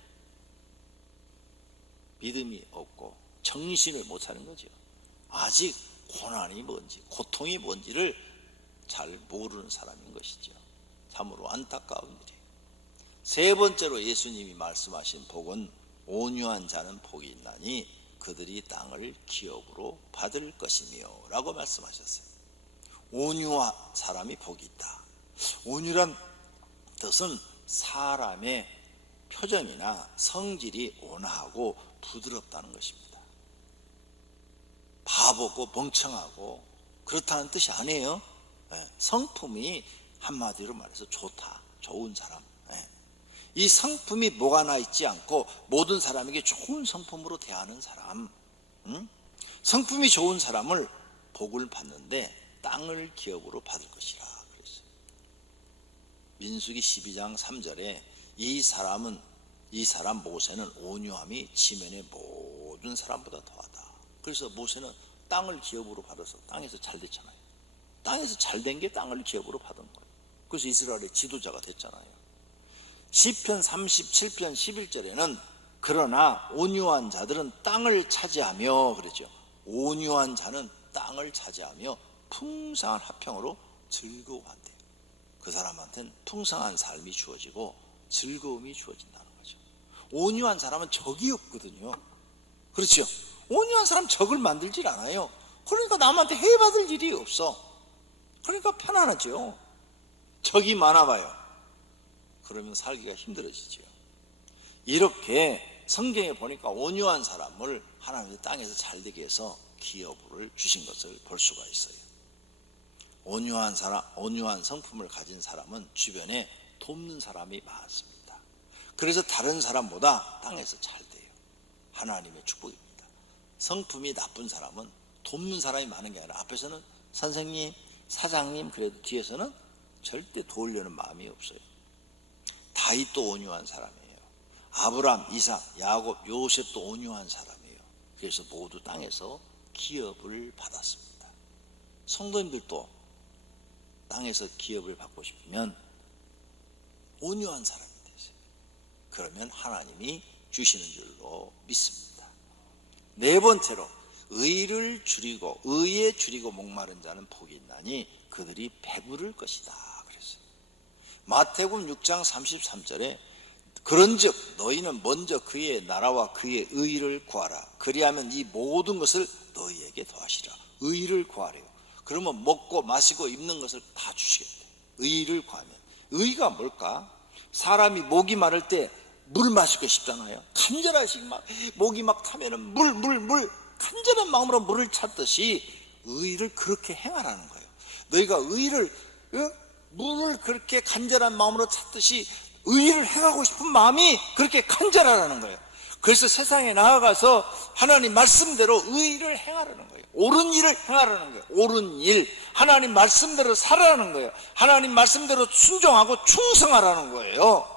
믿음이 없고 정신을 못 차린 거죠. 아직 고난이 뭔지 고통이 뭔지를 잘 모르는 사람인 것이죠. 참으로 안타까운 일이에요. 세 번째로 예수님이 말씀하신 복은 온유한 자는 복이 있나니 그들이 땅을 기업으로 받을 것이며 라고 말씀하셨어요. 온유한 사람이 복이 있다. 온유란 뜻은 사람의 표정이나 성질이 온화하고 부드럽다는 것입니다. 바보고 멍청하고 그렇다는 뜻이 아니에요. 성품이 한마디로 말해서 좋다, 좋은 사람. 이 성품이 뭐가 있지 않고 모든 사람에게 좋은 성품으로 대하는 사람. 성품이 좋은 사람을 복을 받는데 땅을 기업으로 받을 것이라 그랬어요. 민수기 12장 3절에 이 사람 모세는 온유함이 지면의 모든 사람보다 더하다. 그래서 모세는 땅을 기업으로 받아서 땅에서 잘 됐잖아요. 땅에서 잘 된 게 땅을 기업으로 받은 거예요. 그래서 이스라엘의 지도자가 됐잖아요. 시편 37편 11절에는 그러나 온유한 자들은 땅을 차지하며 그랬죠. 온유한 자는 땅을 차지하며 풍성한 화평으로 즐거워한대요. 그 사람한테는 풍성한 삶이 주어지고 즐거움이 주어진다는 거죠. 온유한 사람은 적이 없거든요. 그렇죠. 온유한 사람 적을 만들질 않아요. 그러니까 남한테 해받을 일이 없어. 그러니까 편안하죠. 적이 많아봐요. 그러면 살기가 힘들어지죠. 이렇게 성경에 보니까 온유한 사람을 하나님의 땅에서 잘되게 해서 기업을 주신 것을 볼 수가 있어요. 온유한 성품을 가진 사람은 주변에 돕는 사람이 많습니다. 그래서 다른 사람보다 땅에서 잘 돼요. 하나님의 축복입니다. 성품이 나쁜 사람은 돕는 사람이 많은 게 아니라 앞에서는 선생님, 사장님 그래도 뒤에서는 절대 도우려는 마음이 없어요. 다윗도 온유한 사람이에요. 아브람, 이삭, 야곱, 요셉도 온유한 사람이에요. 그래서 모두 땅에서 기업을 받았습니다. 성도님들도 땅에서 기업을 받고 싶으면 온유한 사람이 되세요. 그러면 하나님이 주시는 줄로 믿습니다. 네 번째로 의에 줄이고 목마른 자는 복이 있나니 그들이 배부를 것이다 그랬어요. 마태복음 6장 33절에 그런즉 너희는 먼저 그의 나라와 그의 의를 구하라. 그리하면 이 모든 것을 너희에게 더하시라. 의를 구하래요. 그러면 먹고 마시고 입는 것을 다 주시겠대요. 의를 구하면. 의가 뭘까? 사람이 목이 마를 때 물 마시고 싶잖아요. 간절하시 막 목이 막 타면은 물 간절한 마음으로 물을 찾듯이 의를 그렇게 행하라는 거예요. 너희가 물을 그렇게 간절한 마음으로 찾듯이 의를 행하고 싶은 마음이 그렇게 간절하라는 거예요. 그래서 세상에 나아가서 하나님 말씀대로 의를 행하라는 거예요. 옳은 일을 행하라는 거예요. 옳은 일, 하나님 말씀대로 살아라는 거예요. 하나님 말씀대로 순종하고 충성하라는 거예요.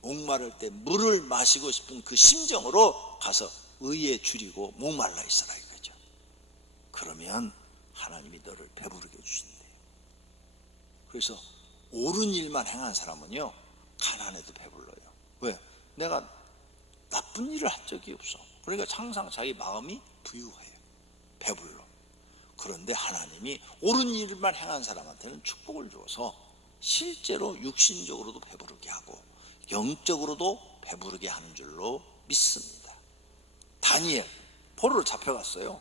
목마를 때 물을 마시고 싶은 그 심정으로 가서 의에 줄이고 목말라 있어라 이거죠. 그러면 하나님이 너를 배부르게 해주신대요. 그래서 옳은 일만 행한 사람은요 가난해도 배불러요. 왜? 내가 나쁜 일을 한 적이 없어. 그러니까 항상 자기 마음이 부유해요. 배불러. 그런데 하나님이 옳은 일만 행한 사람한테는 축복을 주어서 실제로 육신적으로도 배부르게 하고 영적으로도 배부르게 하는 줄로 믿습니다. 다니엘 포로로 잡혀갔어요.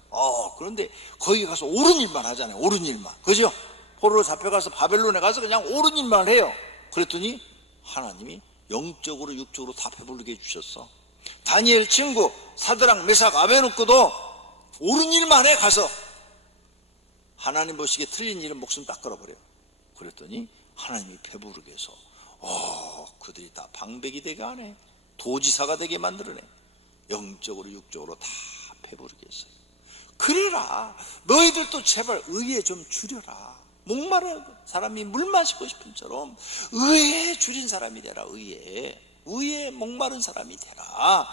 그런데 거기 가서 옳은 일만 하잖아요. 옳은 일만, 그죠? 포로로 잡혀가서 바벨론에 가서 그냥 옳은 일만 해요. 그랬더니 하나님이 영적으로 육적으로 다 배부르게 해주셨어. 다니엘 친구 사드락 메삭 아베노고도 옳은 일만 해 가서 하나님 보시기에 틀린 일은 목숨 딱 걸어버려요. 그랬더니 하나님이 배부르게 해서 그들이 다 방백이 되게 하네. 도지사가 되게 만들어내. 영적으로 육적으로 다 배부르게 했어요. 그래라 너희들도 제발 의에 좀 줄여라. 목마른 사람이 물 마시고 싶은 처럼 의에 줄인 사람이 되라. 의에 목마른 사람이 되라.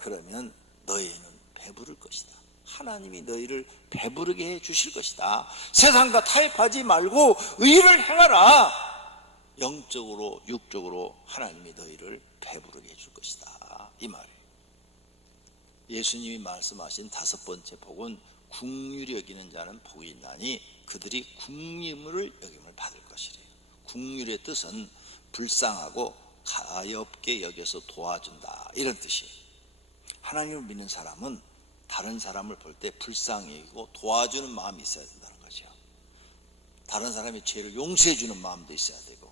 그러면 너희는 배부를 것이다. 하나님이 너희를 배부르게 해 주실 것이다. 세상과 타협하지 말고 의를 행하라. 영적으로 육적으로 하나님이 너희를 배부르게 해줄 것이다, 이 말이에요. 예수님이 말씀하신 5번째 복은 긍휼히 여기는 자는 복이 있나니 그들이 긍휼을 여김을 받을 것이래요. 긍휼의 뜻은 불쌍하고 가엾게 여겨서 도와준다, 이런 뜻이에요. 하나님을 믿는 사람은 다른 사람을 볼 때 불쌍히 여기고 도와주는 마음이 있어야 된다는 거죠. 다른 사람의 죄를 용서해 주는 마음도 있어야 되고,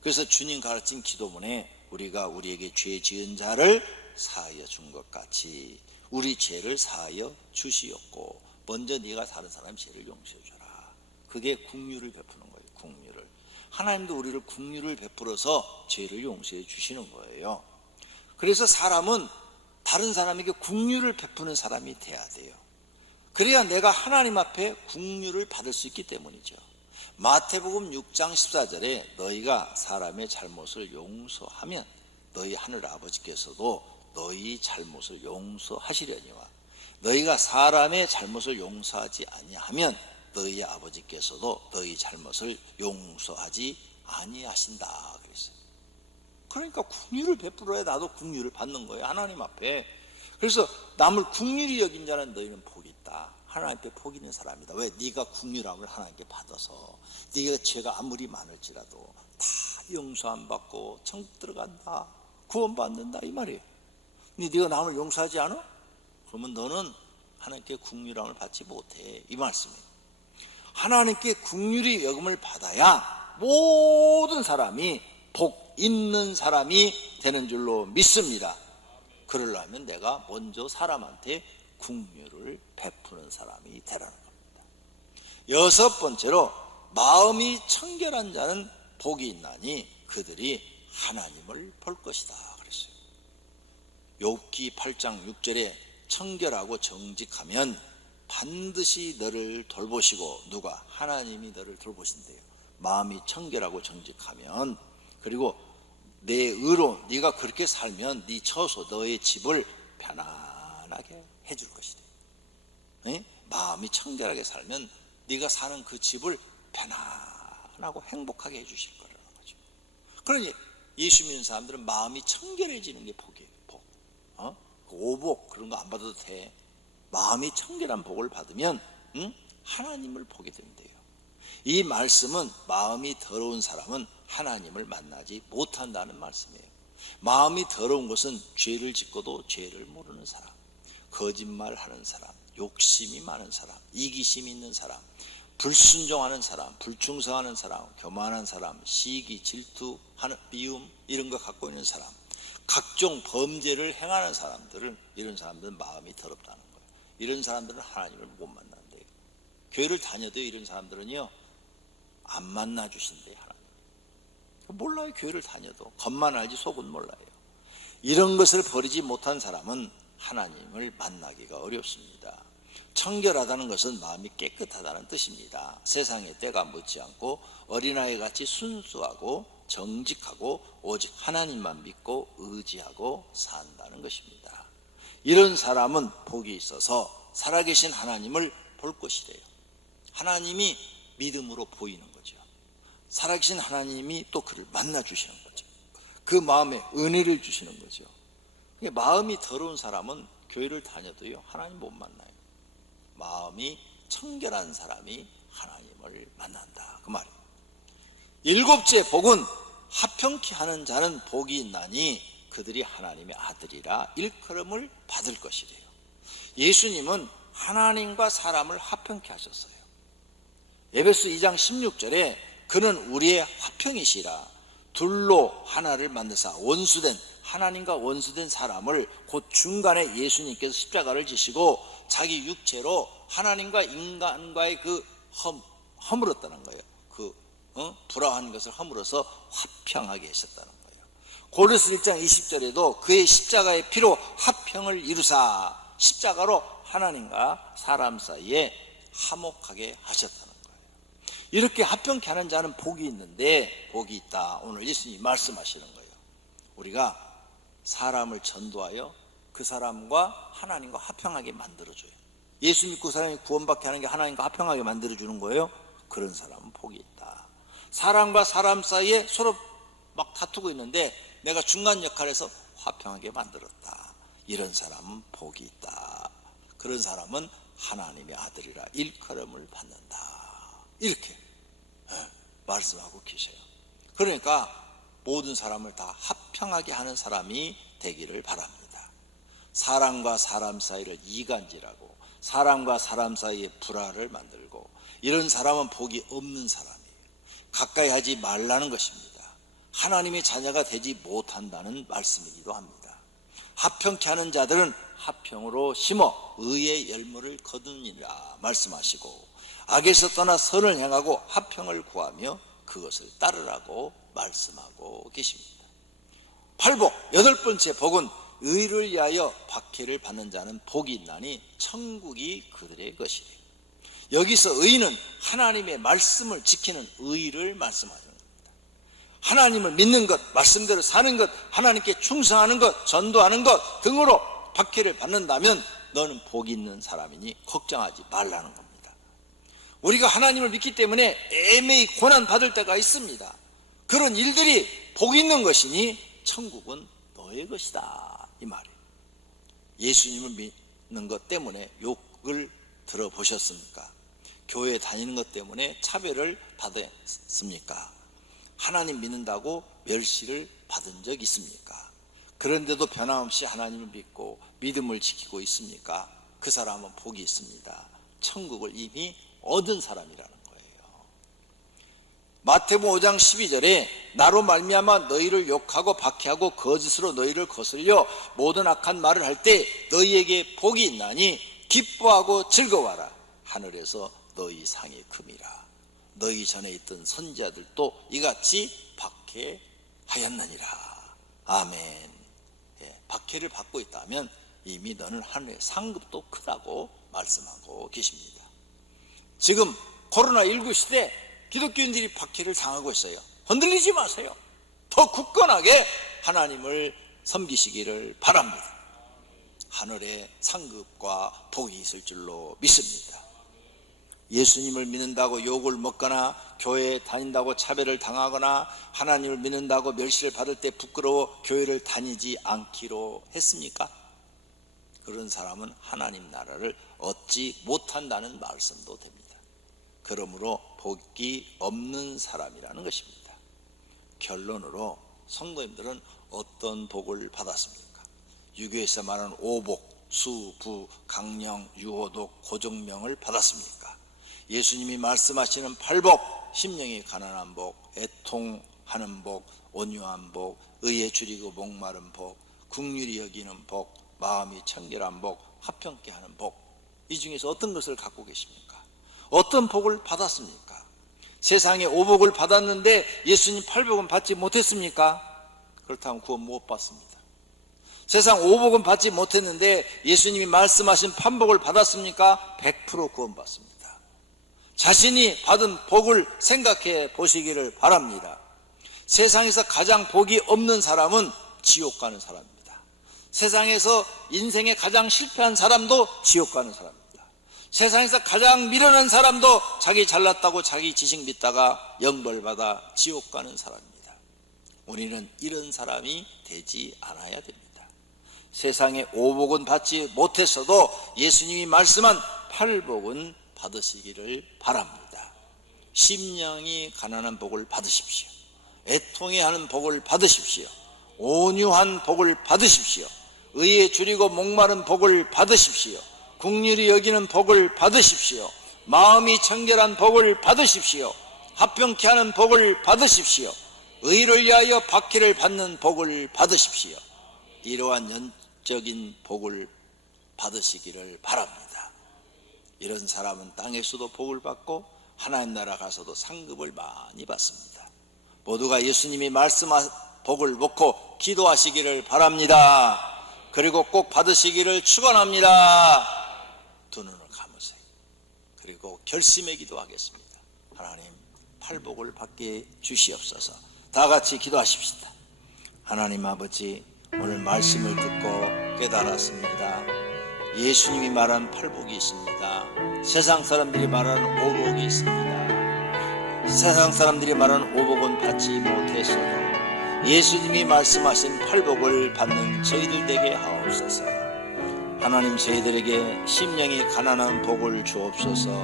그래서 주님 가르친 기도문에 우리가 우리에게 죄 지은 자를 사하여 준 것 같이 우리 죄를 사하여 주시옵고 먼저 네가 다른 사람 죄를 용서해 줘라. 그게 긍휼을 베푸는 거예요. 긍휼을. 하나님도 우리를 긍휼을 베풀어서 죄를 용서해 주시는 거예요. 그래서 사람은 다른 사람에게 긍휼을 베푸는 사람이 돼야 돼요. 그래야 내가 하나님 앞에 긍휼을 받을 수 있기 때문이죠. 마태복음 6장 14절에 너희가 사람의 잘못을 용서하면 너희 하늘 아버지께서도 너희 잘못을 용서하시려니와 너희가 사람의 잘못을 용서하지 아니하면 너희 아버지께서도 너희 잘못을 용서하지 아니하신다 그랬어요. 그러니까 긍휼을 베풀어야 나도 긍휼을 받는 거예요, 하나님 앞에. 그래서 남을 긍휼히 여긴 자는 너희는 복이 있다. 하나님 앞에 복 있는 사람이다. 왜? 네가 긍휼함을 하나님께 받아서 네가 죄가 아무리 많을지라도 다 용서 안 받고 천국 들어간다, 구원받는다, 이 말이에요. 근데 네가 남을 용서하지 않아? 그러면 너는 하나님께 긍휼함을 받지 못해, 이 말씀이에요. 하나님께 긍휼히 여김을 받아야 모든 사람이 복 있는 사람이 되는 줄로 믿습니다. 그러려면 내가 먼저 사람한테 긍휼을 베푸는 사람이 되라는 겁니다. 6번째로 마음이 청결한 자는 복이 있나니 그들이 하나님을 볼 것이다 그랬어요. 욥기 8장 6절에 청결하고 정직하면 반드시 너를 돌보시고, 누가? 하나님이 너를 돌보신대요. 마음이 청결하고 정직하면, 그리고 내 의로 네가 그렇게 살면 네 처소 너의 집을 편안하게 해줄 것이래. 네? 마음이 청결하게 살면 네가 사는 그 집을 편안하고 행복하게 해주실 거라는 거죠. 그러니 예수 믿는 사람들은 마음이 청결해지는 게 복이에요. 복. 그 오복 그런 거 안 받아도 돼. 마음이 청결한 복을 받으면 하나님을 보게 된대요. 이 말씀은 마음이 더러운 사람은 하나님을 만나지 못한다는 말씀이에요. 마음이 더러운 것은 죄를 짓고도 죄를 모르는 사람, 거짓말하는 사람, 욕심이 많은 사람, 이기심 있는 사람, 불순종하는 사람, 불충성하는 사람, 교만한 사람, 시기, 질투하는 미움 이런 거 갖고 있는 사람, 각종 범죄를 행하는 사람들은, 이런 사람들은 마음이 더럽다는 거예요. 이런 사람들은 하나님을 못 만난대요. 교회를 다녀도 이런 사람들은요 안 만나 주신대요. 하나님 몰라요. 교회를 다녀도 겉만 알지 속은 몰라요. 이런 것을 버리지 못한 사람은 하나님을 만나기가 어렵습니다. 청결하다는 것은 마음이 깨끗하다는 뜻입니다. 세상의 때가 묻지 않고 어린아이 같이 순수하고 정직하고 오직 하나님만 믿고 의지하고 산다는 것입니다. 이런 사람은 복이 있어서 살아계신 하나님을 볼 것이래요. 하나님이 믿음으로 보이는 거죠. 살아계신 하나님이 또 그를 만나 주시는 거죠. 그 마음에 은혜를 주시는 거죠. 마음이 더러운 사람은 교회를 다녀도요 하나님 못 만나요. 마음이 청결한 사람이 하나님을 만난다, 그 말이에요. 일곱째 복은 화평케 하는 자는 복이 있나니 그들이 하나님의 아들이라 일컬음을 받을 것이래요. 예수님은 하나님과 사람을 화평케 하셨어요. 에베소 2장 16절에 그는 우리의 화평이시라 둘로 하나를 만드사 원수된 하나님과 원수된 사람을 곧 중간에 예수님께서 십자가를 지시고 자기 육체로 하나님과 인간과의 그 허물었다는 거예요. 불화한 것을 허물어서 화평하게 하셨다는 거예요. 고린도서 1장 20절에도 그의 십자가의 피로 화평을 이루사 십자가로 하나님과 사람 사이에 화목하게 하셨다는 거예요. 이렇게 화평케 하는 자는 복이 있는데 복이 있다. 오늘 예수님이 말씀하시는 거예요. 우리가 사람을 전도하여 그 사람과 하나님과 화평하게 만들어줘요. 예수 믿고 사람이 구원받게 하는 게 하나님과 화평하게 만들어주는 거예요. 그런 사람은 복이 있다. 사람과 사람 사이에 서로 막 다투고 있는데 내가 중간 역할에서 화평하게 만들었다. 이런 사람은 복이 있다. 그런 사람은 하나님의 아들이라 일컬음을 받는다. 이렇게 말씀하고 계셔요. 그러니까 모든 사람을 다 화평하게 하는 사람이 되기를 바랍니다. 사람과 사람 사이를 이간질하고 사람과 사람 사이에 불화를 만들고 이런 사람은 복이 없는 사람이에요. 가까이 하지 말라는 것입니다. 하나님의 자녀가 되지 못한다는 말씀이기도 합니다. 화평케 하는 자들은 화평으로 심어 의의 열매를 거두니라 말씀하시고 악에서 떠나 선을 행하고 화평을 구하며 그것을 따르라고 말씀하고 계십니다. 팔복, 여덟 번째 복은 의를 위하여 박해를 받는 자는 복이 있나니 천국이 그들의 것이래요. 여기서 의는 하나님의 말씀을 지키는 의를 말씀하는 겁니다. 하나님을 믿는 것, 말씀대로 사는 것, 하나님께 충성하는 것, 전도하는 것 등으로 박해를 받는다면 너는 복이 있는 사람이니 걱정하지 말라는 겁니다. 우리가 하나님을 믿기 때문에 애매히 고난받을 때가 있습니다. 그런 일들이 복이 있는 것이니 천국은 너의 것이다 이 말이에요. 예수님을 믿는 것 때문에 욕을 들어보셨습니까? 교회에 다니는 것 때문에 차별을 받았습니까? 하나님 믿는다고 멸시를 받은 적 있습니까? 그런데도 변함없이 하나님을 믿고 믿음을 지키고 있습니까? 그 사람은 복이 있습니다. 천국을 이미 얻은 사람이라는 거예요. 마태복음 5장 12절에 나로 말미암아 너희를 욕하고 박해하고 거짓으로 너희를 거슬려 모든 악한 말을 할 때 너희에게 복이 있나니 기뻐하고 즐거워하라. 하늘에서 너희 상이 큼이라. 너희 전에 있던 선지자들도 이같이 박해하였느니라. 아멘. 박해를 받고 있다면 이미 너는 하늘의 상급도 크다고 말씀하고 계십니다. 지금 코로나19 시대 기독교인들이 박해를 당하고 있어요. 흔들리지 마세요. 더 굳건하게 하나님을 섬기시기를 바랍니다. 하늘의 상급과 복이 있을 줄로 믿습니다. 예수님을 믿는다고 욕을 먹거나 교회에 다닌다고 차별을 당하거나 하나님을 믿는다고 멸시를 받을 때 부끄러워 교회를 다니지 않기로 했습니까? 그런 사람은 하나님 나라를 얻지 못한다는 말씀도 됩니다. 그러므로 복이 없는 사람이라는 것입니다. 결론으로 성도님들은 어떤 복을 받았습니까? 유교에서 말하는 오복, 수, 부, 강령, 유호독, 고정명을 받았습니까? 예수님이 말씀하시는 팔복, 심령이 가난한 복, 애통하는 복, 온유한 복, 의에 줄이고 목마른 복, 긍휼히 여기는 복, 마음이 청결한 복, 화평케 하는 복, 이 중에서 어떤 것을 갖고 계십니까? 어떤 복을 받았습니까? 세상에 오복을 받았는데 예수님 팔복은 받지 못했습니까? 그렇다면 구원 못 받습니다. 세상 오복은 받지 못했는데 예수님이 말씀하신 판복을 받았습니까? 100% 구원 받습니다. 자신이 받은 복을 생각해 보시기를 바랍니다. 세상에서 가장 복이 없는 사람은 지옥 가는 사람입니다. 세상에서 인생에 가장 실패한 사람도 지옥 가는 사람입니다. 세상에서 가장 미련한 사람도 자기 잘났다고 자기 지식 믿다가 영벌받아 지옥 가는 사람입니다. 우리는 이런 사람이 되지 않아야 됩니다. 세상에 오복은 받지 못했어도 예수님이 말씀한 팔복은 받으시기를 바랍니다. 심령이 가난한 복을 받으십시오. 애통해 하는 복을 받으십시오. 온유한 복을 받으십시오. 의에 줄이고 목마른 복을 받으십시오. 긍휼히 여기는 복을 받으십시오. 마음이 청결한 복을 받으십시오. 합병케 하는 복을 받으십시오. 의를 위하여 박해를 받는 복을 받으십시오. 이러한 영적인 복을 받으시기를 바랍니다. 이런 사람은 땅에서도 복을 받고 하나님 나라 가서도 상급을 많이 받습니다. 모두가 예수님이 말씀한 복을 먹고 기도하시기를 바랍니다. 그리고 꼭 받으시기를 축원합니다. 두 눈을 감으세요. 그리고 결심의 기도하겠습니다. 하나님, 팔복을 받게 주시옵소서. 다 같이 기도하십시다. 하나님 아버지, 오늘 말씀을 듣고 깨달았습니다. 예수님이 말한 팔복이 있습니다. 세상 사람들이 말하는 오복이 있습니다. 세상 사람들이 말하는 오복은 받지 못했어도 예수님이 말씀하신 팔복을 받는 저희들 되게 하옵소서. 하나님, 저희들에게 심령이 가난한 복을 주옵소서.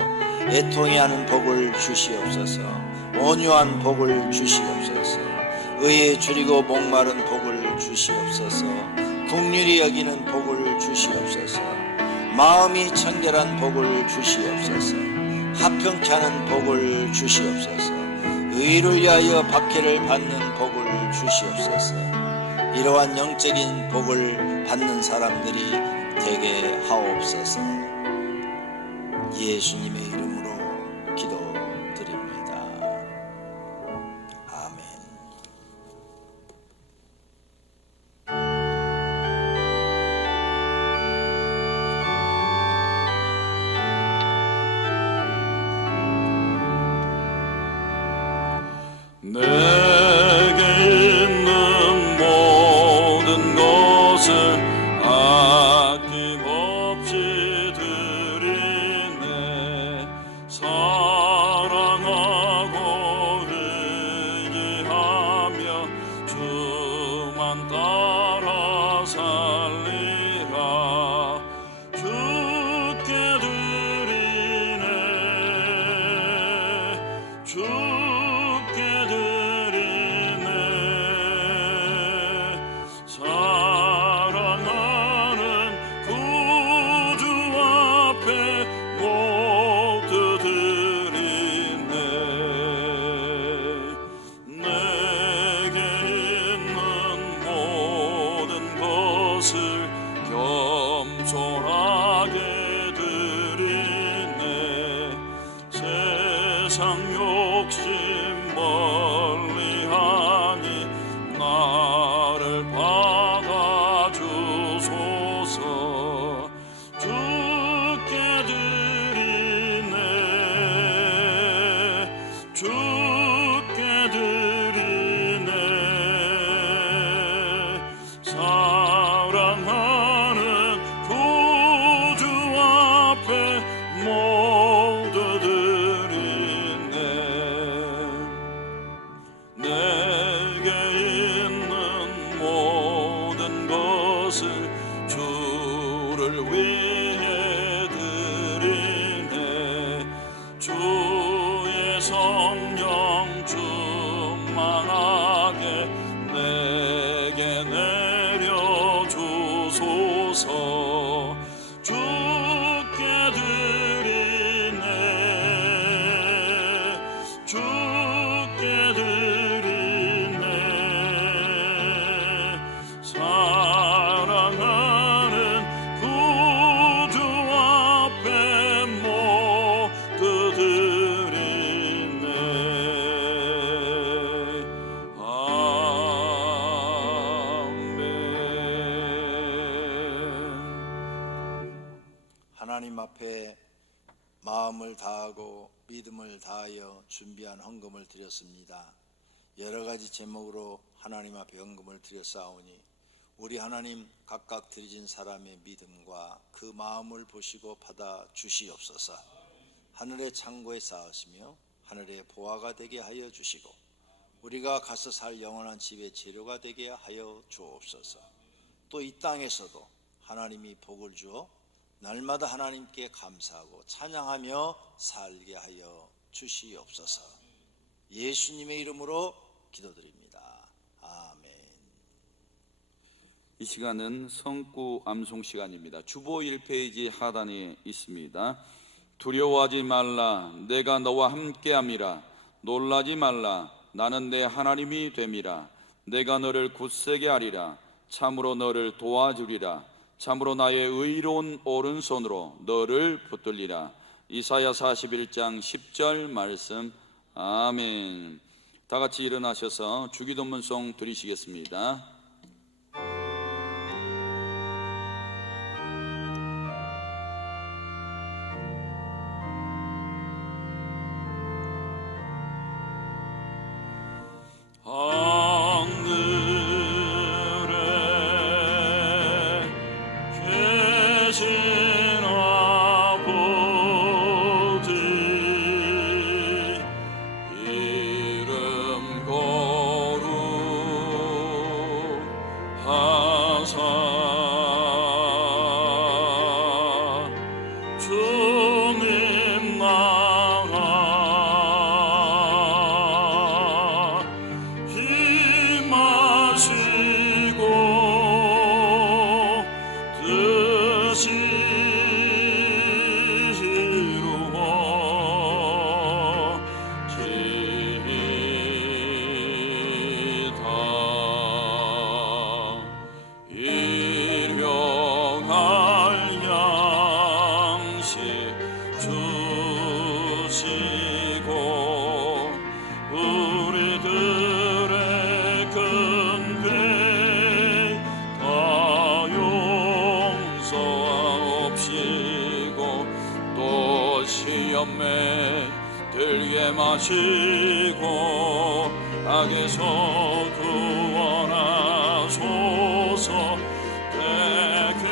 애통해 하는 복을 주시옵소서. 온유한 복을 주시옵소서. 의에 줄이고 목마른 복을 주시옵소서. 긍휼히 여기는 복을 주시옵소서. 마음이 청결한 복을 주시옵소서. 합평케 하는 복을 주시옵소서. 의를 위하여 박해를 받는 복을 주시옵소서. 이러한 영적인 복을 받는 사람들이 되게 하옵소서. 예수님의 이름으로 기도드립니다. 아멘. 내게 있는 모든 것을 아낌없이 드리네. 사랑하고 의지하며 주만 따라 살리라. 주께 드리네. 주께 드리네. 사랑하는 구주 앞에 모두 드리네. 내게 있는 모든 것을 겸손하게 드리네. 세상 욕심 멀리하니 나를 받아주소서. 주께 드리네. 주께 드리네. 사랑하는 구주 앞에 모두 드리네. 내게 있는 모든 것을 주를 위해 드리네. 주의 성령 충만하게 내게 내려주소서. 주께 드리네. 주께 드리네. 사랑하는 구주 앞에 모두 드리네. 아멘. 하나님 앞에 마음을 다하고 믿음을 다하여 준비한 헌금을 드렸습니다. 여러 가지 제목으로 하나님 앞에 헌금을 드렸사오니 우리 하나님 각각 드려진 사람의 믿음과 그 마음을 보시고 받아 주시옵소서. 하늘의 창고에 쌓으시며 하늘의 보화가 되게 하여 주시고 우리가 가서 살 영원한 집의 재료가 되게 하여 주옵소서. 또 이 땅에서도 하나님이 복을 주어 날마다 하나님께 감사하고 찬양하며 살게 하여 주시옵소서. 예수님의 이름으로 기도드립니다. 아멘. 이 시간은 성구 암송 시간입니다. 주보 1페이지 하단에 있습니다. 두려워하지 말라, 내가 너와 함께함이라. 놀라지 말라, 나는 내 하나님이 됨이라. 내가 너를 굳세게 하리라. 참으로 너를 도와주리라. 참으로 나의 의로운 오른손으로 너를 붙들리라. 이사야 41장 10절 말씀. 아멘. 다 같이 일어나셔서 주기도문송 드리시겠습니다. 하늘에 계신 아버지, 이름 거룩하사 주님 나라 임하시고 뜻이 이루어지이다. 일용할 양식 주시고 우리들의 큰 죄 다 용서하옵시고 또 시험에 들게 마시고 악에서 구원하소서. 대개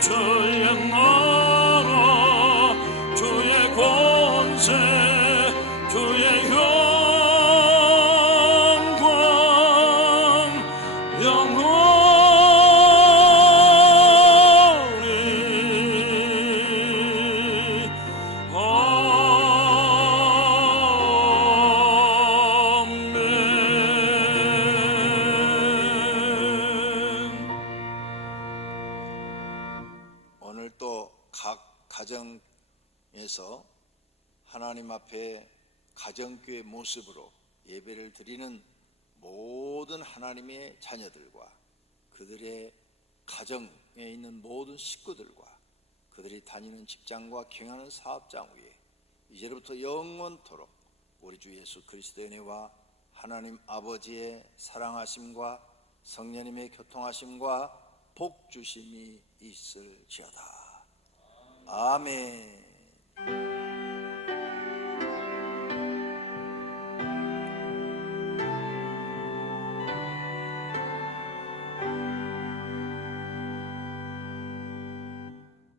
주의 나라 주의 권세 주의 영광 영원히 오늘 또 각 가정에서 하나님 앞에 가정교회 모습으로 예배를 드리는 모든 하나님의 자녀들과 그들의 가정에 있는 모든 식구들과 그들이 다니는 직장과 경영하는 사업장 위에 이제부터 영원토록 우리 주 예수 그리스도의 은혜와 하나님 아버지의 사랑하심과 성령님의 교통하심과 복 주심이 있을지어다. 아멘.